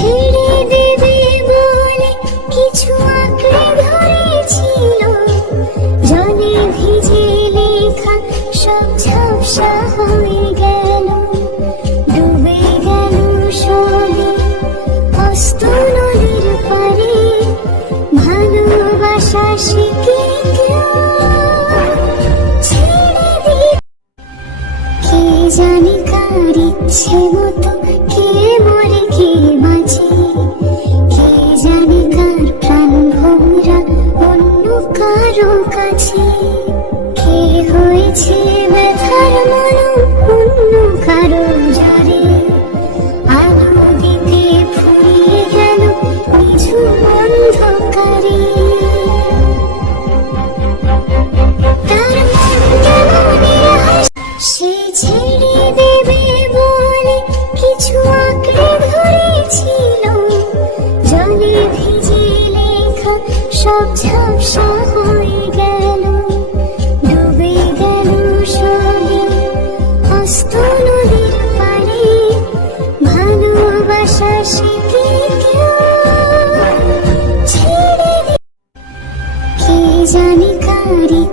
ছেড়ে কিছু আঁকড়ে ধরেছিল। জলে ভিজে সব ঝাপসা ডুবে গেল অস্ত নদীর পারে ভালোবাসা শিখে জানি কার ইচ্ছে মতো কে বাঁচে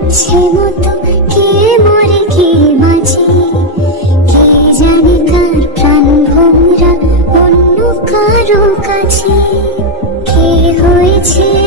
ইচ্ছে কে মরে কে বাঁচে? কে জানি কার প্রাণ কাছে? কে হয়েছে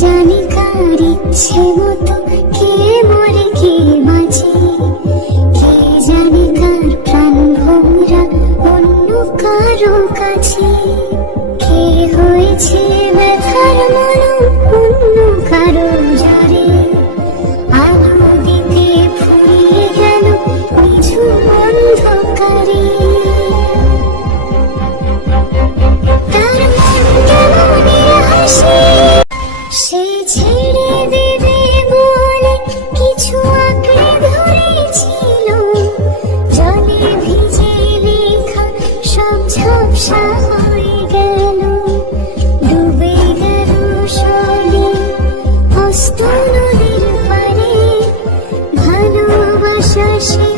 জানি কার ইচ্ছে মতো she